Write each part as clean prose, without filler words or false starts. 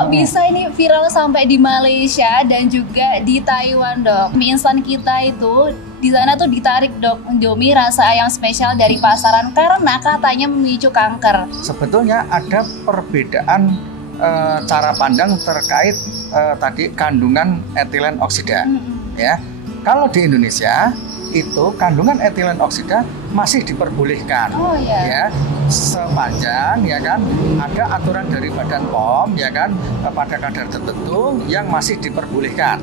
Kok bisa ini viral sampai di Malaysia dan juga di Taiwan, Dok? Mie instan kita itu di sana tuh ditarik, Dok, Indomie rasa ayam spesial dari pasaran karena katanya memicu kanker. Sebetulnya ada perbedaan cara pandang terkait tadi kandungan etilen oksida. Ya, kalau di Indonesia itu kandungan etilen oksida masih diperbolehkan, ya, sepanjang ya kan ada aturan dari Badan POM ya kan pada kadar tertentu yang masih diperbolehkan.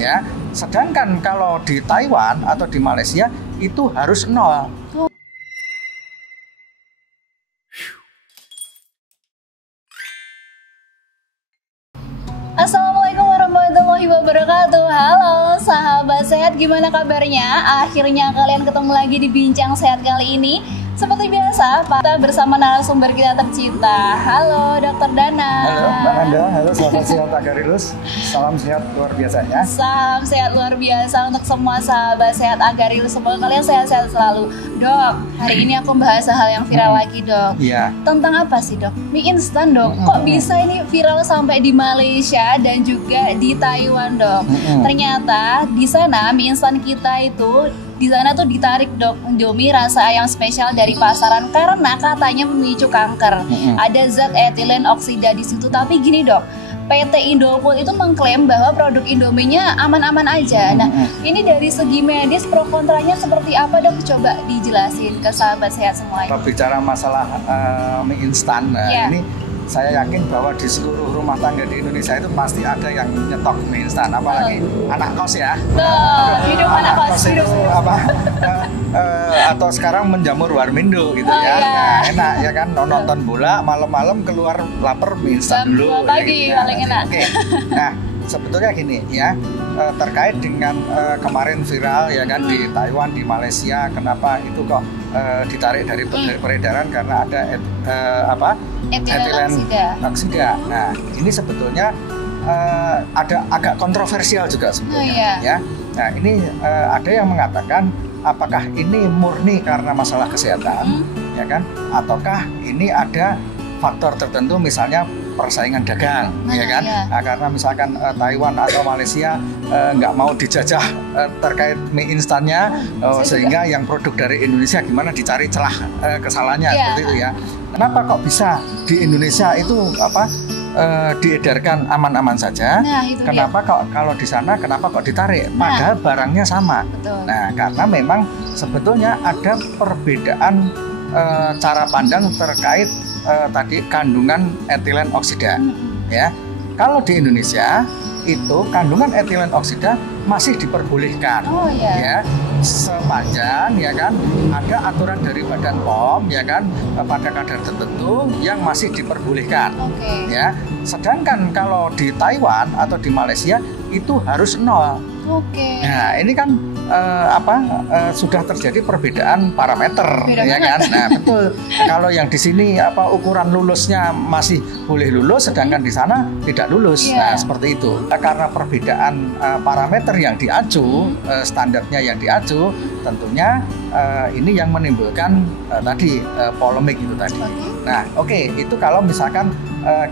Ya, sedangkan kalau di Taiwan atau di Malaysia itu harus 0. Assalamualaikum warahmatullahi wabarakatuh. Halo sahabat sehat, gimana kabarnya? Akhirnya kalian ketemu lagi di Bincang Sehat kali ini. Seperti biasa, kita bersama narasumber kita tercinta. Halo Dokter Dana. Halo Mbak Nanda, halo sahabat sehat Agarilus. Salam sehat luar biasanya. Salam sehat luar biasa untuk semua sahabat sehat Agarilus. Semoga kalian sehat-sehat selalu. Dok, hari ini aku bahas hal yang viral lagi, Dok. Iya. Tentang apa sih, Dok? Mie instan, Dok. Kok bisa ini viral sampai di Malaysia dan juga di Taiwan, Dok? Ternyata di sana mie instan kita itu di sana tuh ditarik, Dok, Indomie rasa ayam spesial dari pasaran karena katanya memicu kanker. Ada zat etilen oksida di situ. Tapi gini, Dok, PT Indofood itu mengklaim bahwa produk Indomie-nya aman-aman aja. Nah, ini dari segi medis pro kontranya seperti apa, Dok? Coba dijelasin ke sahabat sehat semuanya. Kalau bicara masalah mie instan, ini saya yakin bahwa di seluruh rumah tangga di Indonesia itu pasti ada yang nyetok mie instan, apalagi anak kos ya. Hidup anak kos itu apa? Atau sekarang menjamur warmindo gitu ya. Nah, enak ya kan, nonton bola malam-malam keluar lapar mie instan dulu. Pagi paling enak. Oke. Nah, sebetulnya gini ya, terkait dengan kemarin viral ya kan di Taiwan, di Malaysia, kenapa itu kok ditarik dari peredaran karena ada etilen oksida. Nah, ini sebetulnya ada agak kontroversial juga sebetulnya. Ya. Nah, ini ada yang mengatakan apakah ini murni karena masalah kesehatan, ya kan? Ataukah ini ada faktor tertentu, misalnya persaingan dagang, ya kan? Nah, karena misalkan Taiwan atau Malaysia nggak mau dijajah terkait mie instannya, sehingga yang produk dari Indonesia gimana dicari celah kesalahannya seperti itu ya. Kenapa kok bisa di Indonesia itu diedarkan aman-aman saja? Kenapa kok kalau di sana kenapa kok ditarik? Padahal barangnya sama. Nah, karena memang sebetulnya ada perbedaan cara pandang terkait tadi kandungan etilen oksida. Ya, kalau di Indonesia itu kandungan etilen oksida masih diperbolehkan, ya, sepanjang ya kan ada aturan dari Badan POM ya kan pada kadar tertentu yang masih diperbolehkan. Ya, sedangkan kalau di Taiwan atau di Malaysia itu harus 0. Nah, ini kan sudah terjadi perbedaan parameter, ya kan? Nah, betul. Kalau yang di sini ukuran lulusnya masih boleh lulus, sedangkan di sana tidak lulus. Nah, seperti itu. Karena perbedaan parameter yang diacu, standarnya yang diacu, tentunya ini yang menimbulkan tadi polemik itu tadi. Nah, itu kalau misalkan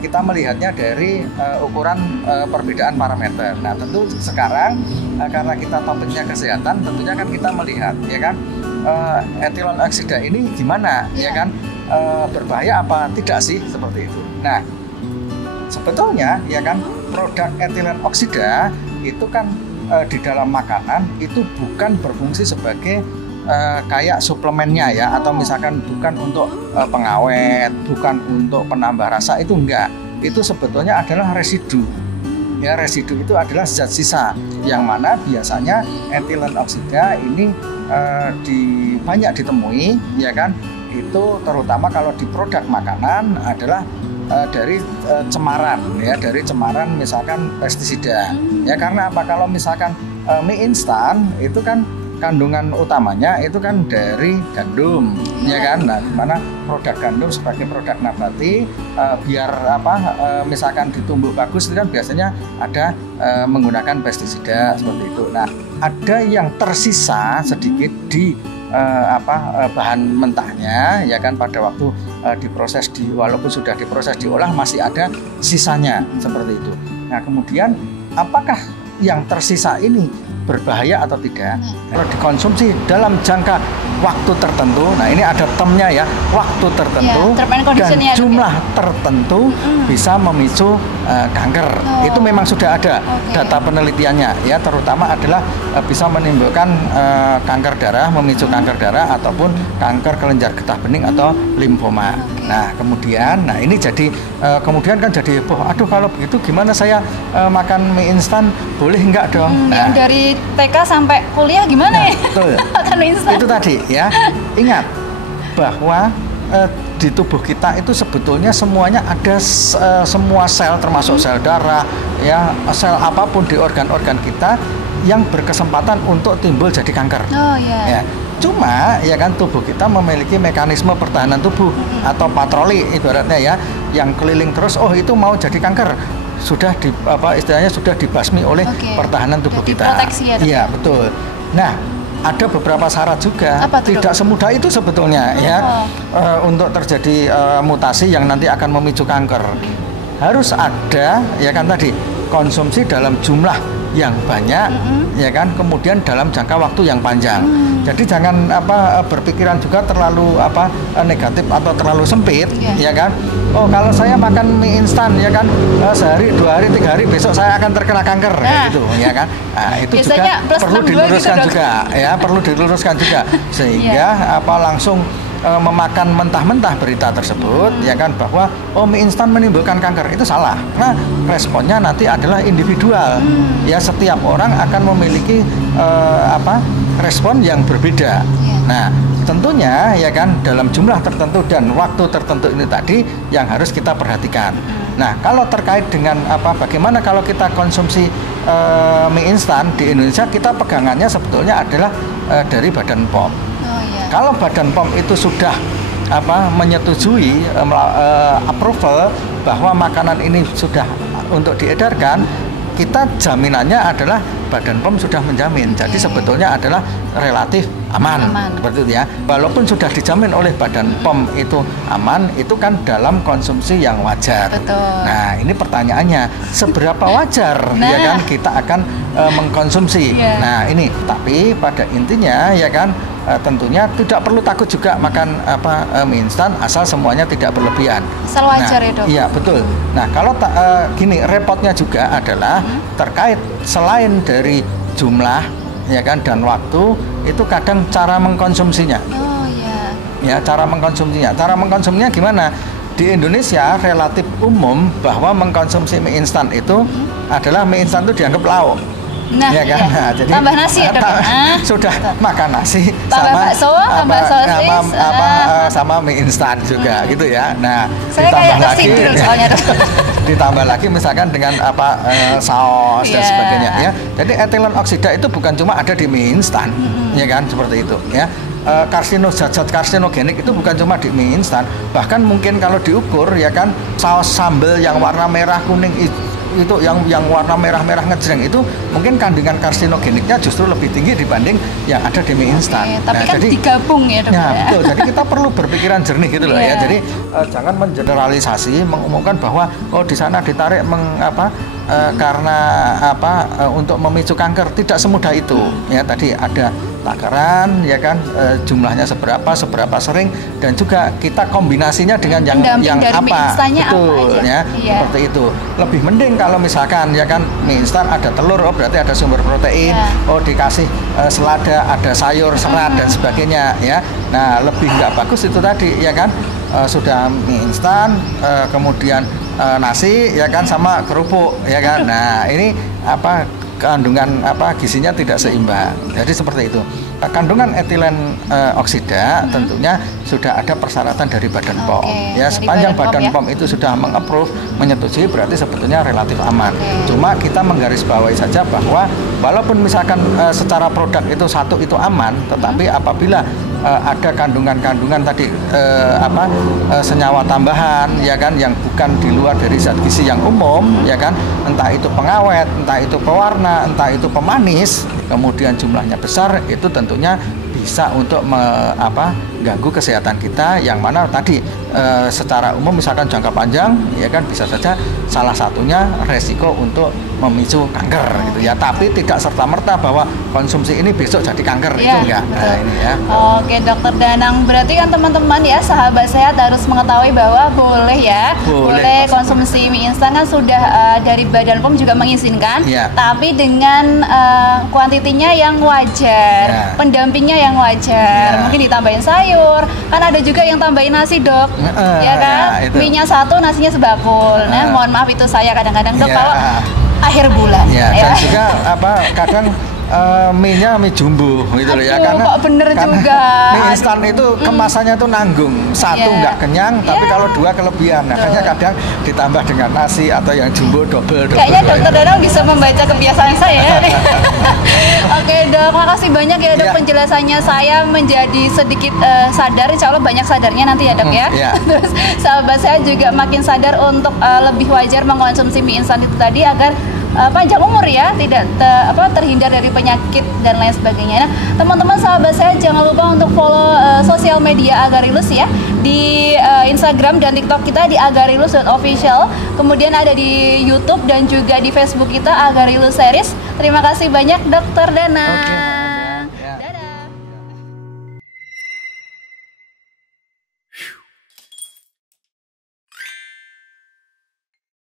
kita melihatnya dari ukuran perbedaan parameter. Nah, tentu sekarang karena kita topiknya kesehatan, tentunya kan kita melihat ya kan etilen oksida ini gimana ya kan, berbahaya apa tidak sih seperti itu. Nah, sebetulnya ya kan produk etilen oksida itu kan di dalam makanan itu bukan berfungsi sebagai kayak suplemennya ya, atau misalkan bukan untuk pengawet, bukan untuk penambah rasa, itu enggak. Itu sebetulnya adalah residu. Ya, residu itu adalah zat sisa yang mana biasanya etilen oksida ini banyak ditemui ya kan. Itu terutama kalau di produk makanan adalah dari cemaran ya, dari cemaran misalkan pestisida. Ya, karena apa? Kalau misalkan mie instan itu kan kandungan utamanya itu kan dari gandum, ya kan. Nah, mana produk gandum sebagai produk nabati, biar misalkan ditumbuh bagus itu kan biasanya ada menggunakan pestisida seperti itu. Nah, ada yang tersisa sedikit di bahan mentahnya, ya kan, pada waktu diproses, walaupun sudah diproses diolah masih ada sisanya seperti itu. Nah, kemudian apakah yang tersisa ini berbahaya atau tidak? Kalau dikonsumsi dalam jangka waktu tertentu, nah ini ada termnya ya, waktu tertentu dan jumlah tertentu bisa memicu kanker. Itu memang sudah ada data penelitiannya ya, terutama adalah bisa menimbulkan kanker darah, memicu kanker darah ataupun kanker kelenjar getah bening atau limfoma. Nah, kemudian ini jadi kemudian kan jadi aduh, kalau begitu gimana saya makan mie instan, boleh enggak dong? Yang dari TK sampai kuliah gimana ya? Betul. Makan mie instan. Itu tadi ya. Ingat bahwa di tubuh kita itu sebetulnya semuanya ada semua sel, termasuk sel darah ya, sel apapun di organ-organ kita yang berkesempatan untuk timbul jadi kanker. Oh iya. Ya. Cuma ya kan tubuh kita memiliki mekanisme pertahanan tubuh atau patroli ibaratnya ya, yang keliling terus, oh itu mau jadi kanker, sudah istilahnya sudah dibasmi oleh pertahanan tubuh kita. Proteksi ya. Iya, betul. Nah, ada beberapa syarat juga. Tidak semudah itu sebetulnya ya untuk terjadi mutasi yang nanti akan memicu kanker. Harus ada ya kan tadi konsumsi dalam jumlah yang banyak ya kan, kemudian dalam jangka waktu yang panjang. Jadi jangan berpikiran juga terlalu negatif atau terlalu sempit ya kan. Oh, kalau saya makan mie instan ya kan sehari, 2 hari, 3 hari, besok saya akan terkena kanker gitu ya kan. Nah, itu juga perlu diluruskan gitu, juga ya, perlu diluruskan juga sehingga langsung memakan mentah-mentah berita tersebut ya kan, bahwa mie instan menimbulkan kanker, itu salah. Nah, responnya nanti adalah individual ya, setiap orang akan memiliki respon yang berbeda. Nah, tentunya ya kan dalam jumlah tertentu dan waktu tertentu ini tadi yang harus kita perhatikan. Nah, kalau terkait dengan bagaimana kalau kita konsumsi mie instan di Indonesia, kita pegangannya sebetulnya adalah dari Badan POM. Kalau Badan POM itu sudah menyetujui approval bahwa makanan ini sudah untuk diedarkan, kita jaminannya adalah Badan POM sudah menjamin. Jadi sebetulnya adalah relatif aman. Seperti itu ya. Walaupun sudah dijamin oleh Badan POM itu aman, itu kan dalam konsumsi yang wajar. Betul. Nah, ini pertanyaannya, seberapa wajar ya kan kita akan mengkonsumsi. Nah, ini tapi pada intinya ya kan tentunya tidak perlu takut juga makan mie instan asal semuanya tidak berlebihan. Asal wajar ya, Dok. Iya, betul. Nah, kalau gini, repotnya juga adalah terkait selain dari jumlah ya kan dan waktu, itu kadang cara mengkonsumsinya. Oh iya. Ya, cara mengkonsumsinya. Cara mengkonsumsinya gimana? Di Indonesia relatif umum bahwa mengkonsumsi mie instan itu adalah mie instan itu dianggap lauk. Nah, ya kan? Iya. Nah, jadi tambah nasi ya, Dok. Sudah makan nasi tambah sama bakso, tambah sosis, sama mie instan juga gitu ya. Nah, saya ditambah lagi soalnya, Dok. ditambah lagi misalkan dengan saus dan sebagainya ya. Jadi etilen oksida itu bukan cuma ada di mie instan, ya kan, seperti itu ya. Zat-zat karsinogenik itu bukan cuma di mie instan, bahkan mungkin kalau diukur ya kan, saus sambal yang warna merah, kuning itu yang warna merah-merah ngejreng itu mungkin kandungan karsinogeniknya justru lebih tinggi dibanding yang ada di mie instan. Tapi kan jadi digabung ya, Dok. Ya, betul. Jadi kita perlu berpikiran jernih gitu loh ya. Jadi jangan mengeneralisasi, mengumumkan bahwa di sana ditarik karena untuk memicu kanker. Tidak semudah itu. Ya, tadi ada takaran ya kan, jumlahnya seberapa sering, dan juga kita kombinasinya dengan yang apa, betul apa ya, seperti itu. Lebih mending kalau misalkan ya kan mie instan ada telur, berarti ada sumber protein, dikasih selada, ada sayur, serat dan sebagainya ya. Nah, lebih nggak bagus itu tadi ya kan, sudah mie instan kemudian nasi ya kan sama kerupuk ya kan. Nah, ini kandungan gizinya tidak seimbang. Jadi seperti itu. kandungan etilen oksida tentunya sudah ada persyaratan dari Badan POM. Ya, sepanjang Badan POM itu sudah mengapprove, menyetujui, berarti sebetulnya relatif aman. Cuma kita menggarisbawahi saja bahwa walaupun misalkan secara produk itu satu itu aman, tetapi apabila ada kandungan-kandungan tadi senyawa tambahan ya kan yang bukan di luar dari zat gizi yang umum ya kan, entah itu pengawet, entah itu pewarna, entah itu pemanis, kemudian jumlahnya besar, itu tentunya bisa untuk ganggu kesehatan kita, yang mana tadi secara umum misalkan jangka panjang ya kan bisa saja salah satunya resiko untuk memicu kanker gitu ya, tapi tidak serta-merta bahwa konsumsi ini besok jadi kanker, itu enggak. Nah, ini ya. Oke Dokter Danang, berarti kan teman-teman ya sahabat sehat harus mengetahui bahwa boleh konsumsi mie instan kan sudah dari Badan POM juga mengizinkan, tapi dengan kuantitinya yang wajar, pendampingnya yang wajar, mungkin ditambahin sayur, kan ada juga yang tambahin nasi Dok, ya kan, mie-nya satu nasinya sebakul. Nah mohon maaf itu saya kadang-kadang Dok kalau akhir bulan. Dan juga kadang mie-nya mie jumbo gitu loh ya, karena kok bener juga mie instan itu kemasannya tuh nanggung, satu nggak kenyang, tapi kalau dua kelebihan, makanya kadang ditambah dengan nasi atau yang jumbo double. Kayaknya Dokter Danang bisa membaca kebiasaan saya. Oke Dok, makasih banyak ya Dok penjelasannya, saya menjadi sedikit sadar, insya Allah banyak sadarnya nanti ya Dok ya. Terus sahabat saya juga makin sadar untuk lebih wajar mengkonsumsi mie instan itu tadi agar panjang umur ya, tidak terhindar dari penyakit dan lain sebagainya. Nah, teman-teman sahabat saya jangan lupa untuk follow sosial media Agarilus ya, di Instagram dan TikTok kita di agarilus.official. Kemudian ada di YouTube dan juga di Facebook kita Agarilus Series. Terima kasih banyak Dokter Danang.